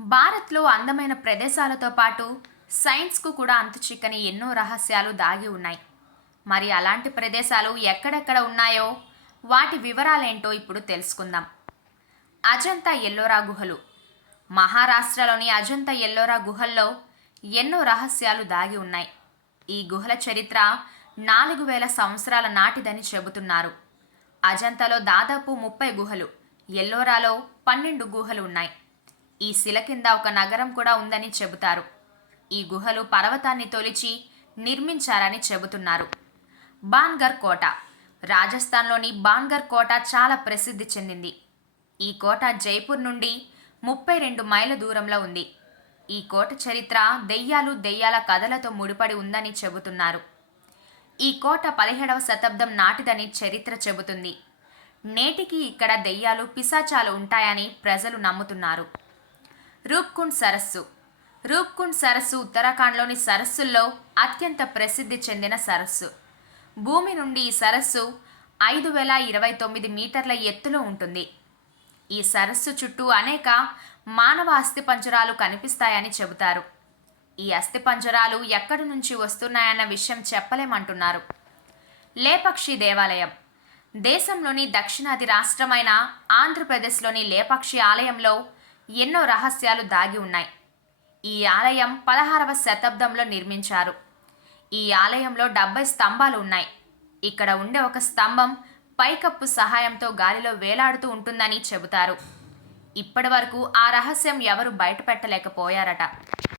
భారత్‌లో అందమైన ప్రదేశాలతో పాటు సైన్స్‌కు కూడా అంతుచిక్కని ఎన్నో రహస్యాలు దాగి ఉన్నాయి. మరి అలాంటి ప్రదేశాలు ఎక్కడెక్కడ ఉన్నాయో వాటి వివరాలేంటో ఇప్పుడు తెలుసుకుందాం. అజంతా ఎల్లోరా గుహలు. మహారాష్ట్రలోని అజంతా ఎల్లోరా గుహల్లో ఎన్నో రహస్యాలు దాగి ఉన్నాయి. ఈ గుహల చరిత్ర 4000 సంవత్సరాల నాటిదని చెబుతున్నారు. అజంతాలో దాదాపు 30 గుహలు, ఎల్లోరాలో 12 గుహలు ఉన్నాయి. ఈ శిల కింద ఒక నగరం కూడా ఉందని చెబుతారు. ఈ గుహలు పర్వతాన్ని తొలిచి నిర్మించారని చెబుతున్నారు. బాన్గర్ కోట. రాజస్థాన్లోని బాన్గర్ కోట చాలా ప్రసిద్ధి చెందింది. ఈ కోట జైపూర్ నుండి 32 మైళ్ళ దూరంలో ఉంది. ఈ కోట చరిత్ర దెయ్యాల కథలతో ముడిపడి ఉందని చెబుతున్నారు. ఈ కోట 17వ శతాబ్దం నాటిదని చరిత్ర చెబుతుంది. నేటికి ఇక్కడ దెయ్యాలు, పిశాచాలు ఉంటాయని ప్రజలు నమ్ముతున్నారు. రూప్కుండ్ సరస్సు. రూప్కుండ్ సరస్సు ఉత్తరాఖండ్లోని సరస్సుల్లో అత్యంత ప్రసిద్ధి చెందిన సరస్సు. భూమి నుండి ఈ సరస్సు 5029 మీటర్ల ఎత్తులో ఉంటుంది. ఈ సరస్సు చుట్టూ అనేక మానవ అస్థిపంజరాలు కనిపిస్తాయని చెబుతారు. ఈ అస్థిపంజరాలు ఎక్కడి నుంచి వస్తున్నాయన్న విషయం చెప్పలేమంటున్నారు. లేపక్షి దేవాలయం. దేశంలోని దక్షిణాది రాష్ట్రమైన ఆంధ్రప్రదేశ్లోని లేపక్షి ఆలయంలో ఎన్నో రహస్యాలు దాగి ఉన్నాయి. ఈ ఆలయం 16వ శతాబ్దంలో నిర్మించారు. ఈ ఆలయంలో 70 స్తంభాలు ఉన్నాయి. ఇక్కడ ఉండే ఒక స్తంభం పైకప్పు సహాయంతో గాలిలో వేలాడుతూ ఉంటుందని చెబుతారు. ఇప్పటి వరకు ఆ రహస్యం ఎవరు బయటపెట్టలేకపోయారట.